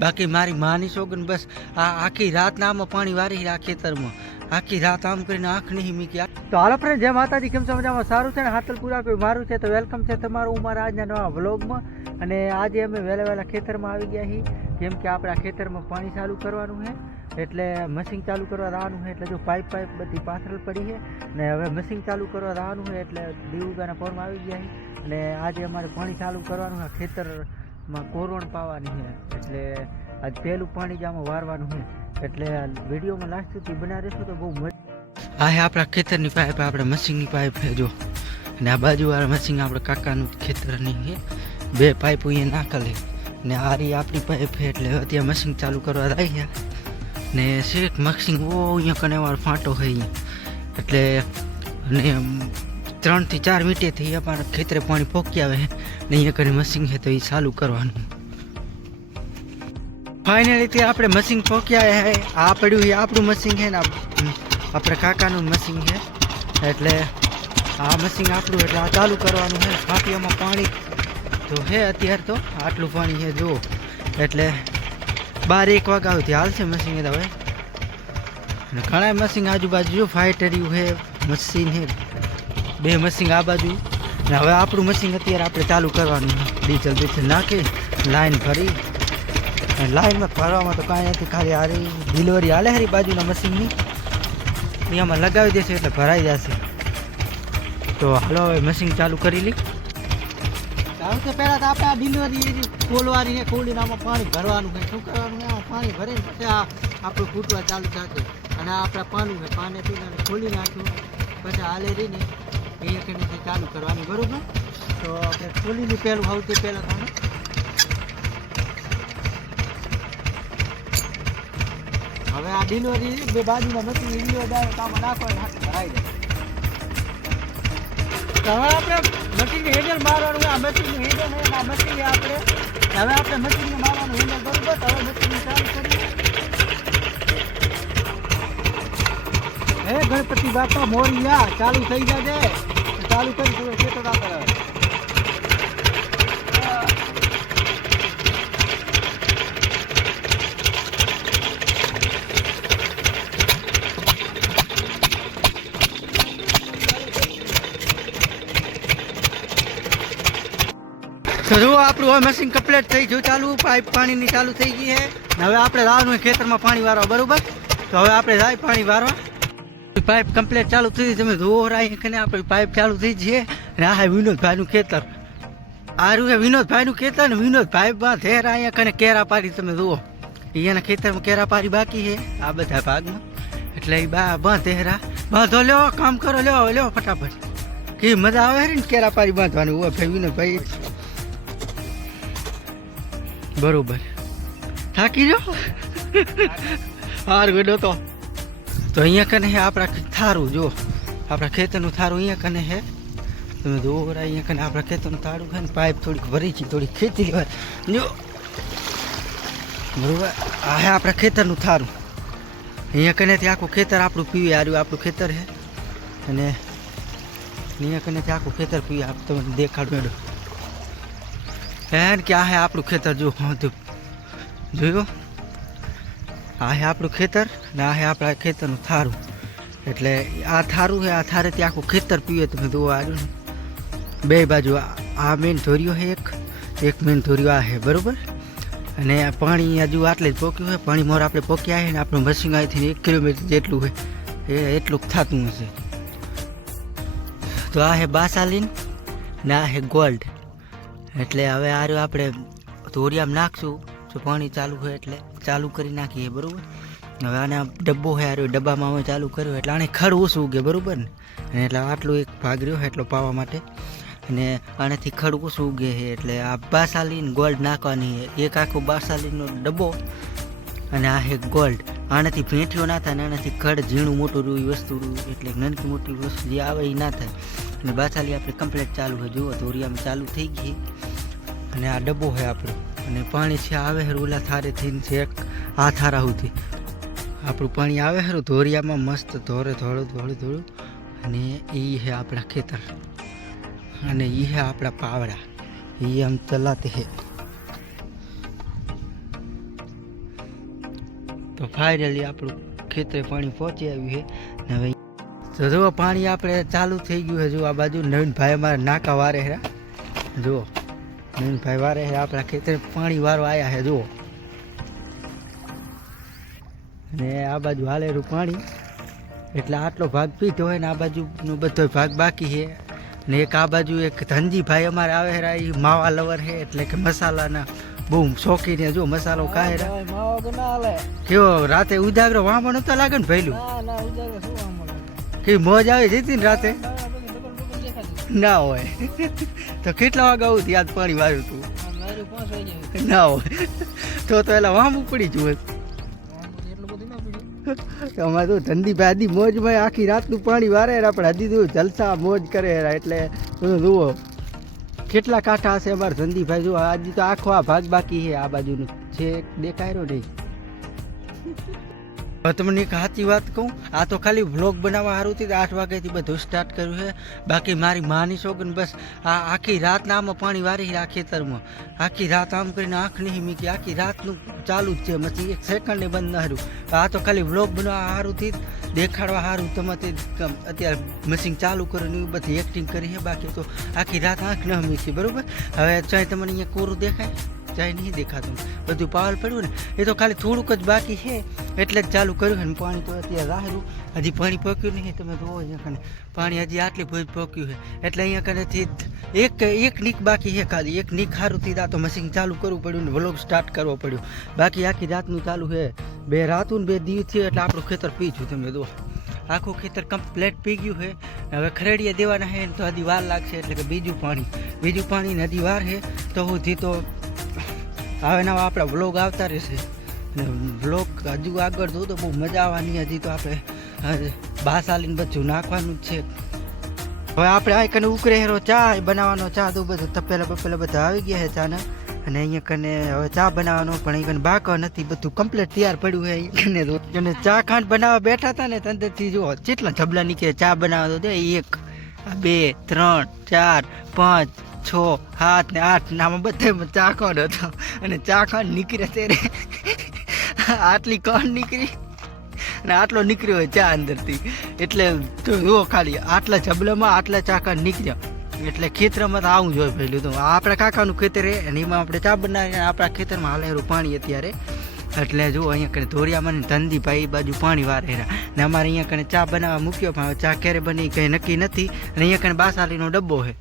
बाकी मारी मानी सोगन बस आखी रात ना आम पानी वारी आ खेतर में आखी रात आम कर आँख नहीं मीकी। तो हालो फ्रेंड जय माताजी केम छो मजामां सारूं छे ने हातलपुरा कोई मारूं छे तो वेलकम छे तमारुं अमारा आजना नवा व्लॉग में। अने आज अमे वहेला वहेला खेतर में आवी गया छीए केम के आपणा खेतर में पानी चालू करवानुं है एटले मशीन चालू करवा जवानुं है। एटले जो पाइप बधी पाथरेल पड़ी है ने हवे मशीन चालू करवा जवानुं है एटले दीवगाना पोर में आवी गया छीए। अने आज अमारे पानी चालू करवानुं है खेतर में कोरोण पावानी है एटले आज पहेलुं पाणी ज आमां वारवानुं है एटले विडियो में लास्ट सुधी बना रहेशो तो बहु मजा। आ है आपणा खेतरनी पाइप आपणे मशीननी पाइप है जो ने आ बाजुवाळा मशीन आपणे काकानुं खेतरनी है। बे पाइप अहीं नाखेली ने आ रही आपणी पाइप है एटले अत्यारे मशीन चालू करवा जाई ने शेक मशीन ओ अहीं कनेवाळ फांटो है एटले ने 3 થી 4 मिनिटे थी अमारा खेतरे पाणी पोकी आवे ने अहीं कने मशीन है तो ई चालू करवानुं। फाइनली ते आपणे मशीन पोकी आया है। आ पड्युं है आपणुं मशीन है ने आपणे काकानुं मशीन है एटले आ मशीन आपणुं एटले आ चालू करवानुं है। फाटियामां पाणी तो है अत्यारे तो आटलुं पाणी है जो एटले 12-1 वाग्या सुधी हालशे मशीन हवे ने घणा मशीन आजूबाजू जो फाइटरिયું है मशीन है बे मशीन आ बाजू ने हवे आपणुं मशीन अत्यारे आपणे चालू करवानुं है। डीजल बीजल नाखी लाइन भरी लाइन में भरवामां तो कांई नथी खाली आ रही डिलीवरी हाले हरी बाजूना मशीननी एमां लगावी देशे एटले भराई जशे। तो हालो हवे मशीन चालू करी ली। सबसे पहला तो आपणे डिलीवरी खोलवानी है खोलीने आमां पाणी भरवानुं है। शुं करवानुं है आमां पाणी भरीने पछी आपणुं फूटवा चालू थशे अने आपणे पानुं है पाने पीने खोली नाख्युं पछी हाले रहीने एक कनेથી ચાલુ કરવાની બરોબર। તો આપણે ખોલી લી પહેલું સૌથી પહેલા તમે હવે આ ડિલિવરી બે બાજુના મશીન વિડિયો ડાયરેક્ટ આમાં નાખો અને હાથ ભરાઈ જાય। તો હવે આપણે મશીનની હેન્ડલ મારવાનું આ મશીનની હેન્ડલ છે આ મશીન આપણે હવે આપણે મશીનને મારવાનું હેન્ડલ બરોબર। તો હવે મશીન ચાલુ કરીએ। હે ગણપતિ બાપા મોરિયા ચાલુ થઈ જાજે चालू कर खेतर આપણે तो जो આપણું હવે મશીન કમ્પ્લીટ થઈ ગયું ચાલુ પાઇપ પાણીની ચાલુ થઈ ગઈ છે હવે આપણે જવાનું છે ખેતરમાં પાણી વારવા બરોબર। તો હવે આપણે જાય પાણી વારવા। पाइप कम्प्लीट चालू थी तमे जोर आई कने आपणी पाइप चालू थी छे ने आ विनोद भाईनु खेतर आरु है विनोद भाईनु खेतर ने विनोद भाई बा धेर आया कने केरा पारी तमे जुओ एना खेतर में केरा पारी बाकी है आ बधा भाग में एटले बा धेरा बांधो लो काम करो लो लो फटाफट की मजा आवे रे केरा पारी बांधवानी ओ भाई विनोद भाई बरोबर थाकी जो हार गयो तो अँ कने है अपना थारू जो अपना खेतर थारू अँ कने है तुम जो अँ कने अपना खेतर थारू है पाइप थोड़ी भरी थी थोड़ी खेती लेवा जो बराबर आ है अपना खेतर थारू अँ कने आखू खेतर आपू पीवे आ आपू खेतर है अने अँ कने आखू खेतर पीवे आप तुम देखाड़ मेडो है क्या है आपू खेतर जो जो आ है आपणुं खेतर ने आ है आपणा खेतरनुं थारू एटले आ थारू है आ थारे थी आखुं खेतर पीवे तमे जो आ बे बाजू आ मेन धोरियो है एक मेन धोरियो आ है बरोबर अने पाणी हजू आटले ज पोक्युं है पाणी मोर आपणे पोक्या है ने आपणुं मशीन आथी 1 किलोमीटर जेटलुं है एटલું थातुं हशे। तो आ है बासालीन ने आ है गोल्ड एटले हवे आ रह्यो आपणे धोरियामां नाखशुं तो पानी चालू है एटले चालू करी नाखीए बरोबर। हवे आने डब्बो है आ डब्बा में हमें चालू कर्यो एटले आने खड़ ओछुं उगे बरोबर ने एटले आटलो एक भाग रह्यो एटलो पावा माटे अने आनेथी खड़ ओछुं उगे है एटले आ बासालीन गोल्ड नाखवानी है एक आखो बासालीननो डब्बो अने आ है गोल्ड आनेथी भेंटियो ना थाय आनेथी खड़ झीणुं मोटुं रूई वस्तु एटले नानकी मोटी वस्तु जे आवे ई ना थाय अने बासाली आपणे कम्प्लीट चालू है जुओ धोरियामां चालू थई गई अने आ डब्बो है आपणो अने पाणी छे आवे है ओला थारे थी छेक आ थारा सुधी આપણું પાણી આવે ખરું ધોરિયામાં મસ્ત ધોરે ધોળું ધોળું ધોળું અને એ છે આપણા ખેતર અને એ છે આપણા પાવડા એ આમ ચલાતે હે તો ફાઇનલી આપણું ખેતરે પાણી પહોંચી આવ્યું છે ને હવે તો જુઓ પાણી આપણે ચાલુ થઈ ગયું છે. જો આ બાજુ નવીનભાઈ અમારા નાકા વારે છે. જુઓ નવીનભાઈ વારે છે આપણા ખેતરે પાણી વારો આવ્યા છે. જુઓ ને આ બાજુ હાલેરું પાણી એટલે આટલો ભાગ પીધો હોય ને આ બાજુનો બધો ભાગ બાકી છે. ને એક આ બાજુ એક ધનજીભાઈ અમારે આવે છે એ માવા લવર છે એટલે કે મસાલાના બહુ શોખીન. જો મસાલો ખાય કેવો રાતે ઉજાગરો વામણ નતો લાગે ને ભૈલું કેવી મોજ આવે જતી ને રાતે ના હોય તો કેટલા વાગે આવું યાદ પાણી વાર્યું તું ના હોય તો એલા વામ ઉપડી જુએ અમારે તો ધનજીભાઈ હજી મોજમાં આખી રાતનું પાણી વારે આપણે હજી તો જલસા મોજ કરે એટલે જુઓ કેટલા કાંઠા હશે અમારા ધનજીભાઈ. જુઓ હજી તો આખો આ ભાગ બાકી છે આ બાજુનું છે દેખાય રહ્યો નહીં. હવે તમને એક સાચી વાત કહું, આ તો ખાલી વ્લોગ બનાવવા સારું હતી 8 વાગ્યાથી બધું સ્ટાર્ટ કર્યું છે. બાકી મારી માની શોગન બસ આ આખી રાતના આમાં પાણી વારી આ ખેતરમાં આખી રાત આમ કરીને આંખ નહીં મીકી આખી રાતનું ચાલુ જ છે. પછી એક સેકન્ડ બંધ ના હારું. આ તો ખાલી વ્લોગ બનાવવા સારુંથી દેખાડવા સારું તમે અત્યારે મશીન ચાલુ કરીને એવી બધી એક્ટિંગ કરી છે. બાકી તો આખી રાત આંખ ન મીકી બરાબર. હવે ચાહે તમને અહીંયા કોરું દેખાય ચાહે નહીં દેખાતું બધું પાવલ પડ્યું ને એ તો ખાલી થોડુંક જ બાકી છે એટલે જ ચાલુ કર્યું છે. પાણી તો અત્યારે રાહરું હજી પાણી પક્યું નહીં. તમે જુઓ અહીંયા કને પાણી હજી આટલી ભોજ પક્યું છે એટલે અહીંયા કનેથી એક નીક બાકી છે. ખાલી એક નીક સારુંથી આ તો મશીન ચાલુ કરવું પડ્યું ને વ્લોગ સ્ટાર્ટ કરવો પડ્યો. બાકી આખી રાતનું ચાલુ છે. 2 રાતું ને 2 દિવસ થયું એટલે આપણું ખેતર પીછું. તમે જુઓ આખું ખેતર કમ્પ્લેટ પી ગયું છે. હવે ખરેડીએ દેવાના છે તો હજી વાર લાગશે એટલે કે બીજું પાણી ને હજી વાર છે તો સુધી તો હવે નવા આપણા વ્લોગ આવતા રહેશે. વ્લોગ હજુ આગળ જોઉં તો બહુ મજા આવવાની. હજી તો આપણે બાસાલીને બધું નાખવાનું જ છે. હવે આપણે આ કને ઉકરે હેરો ચા બનાવવાનો ચા તો બધું તપેલા બધા આવી ગયા છે ચાના. અને અહીંયા કને હવે ચા બનાવવાનો પણ અહીંયા બાકો નથી બધું કમ્પ્લીટ તૈયાર પડ્યું છે. અહીંયા ચા ખાંડ બનાવવા બેઠા હતા ને અંદરથી જુઓ કેટલા ઝબલા નીકળે ચા બનાવવા તો 1 2 3 4 5 6 7 ને 8 નામાં બધા ચા ખાંડ હતો. અને ચા ખાંડ નીકળે ત્યારે આટલી ખાંડ નીકળી અને આટલો નીકળ્યો હોય ચા અંદરથી. એટલે જુઓ ખાલી આટલા ઝબલામાં આટલા ચા ખાંડ નીકળ્યા. એટલે ખેતરમાં તો આવું જોઈએ પહેલું તો આપણા કાકાનું ખેતર છે અને એમાં આપણે ચા બનાવીએ. આપણા ખેતરમાં હાલેરું પાણી અત્યારે એટલે જુઓ અહીંયા કને ધોરિયામાં ધનજીભાઈ બાજુ પાણી વારે ને અમારે અહીંયા કને ચા બનાવવા મૂક્યો પણ ચા ક્યારે બની કંઈ નક્કી નથી. અને અહીંયા કને બાસાલીનો ડબ્બો છે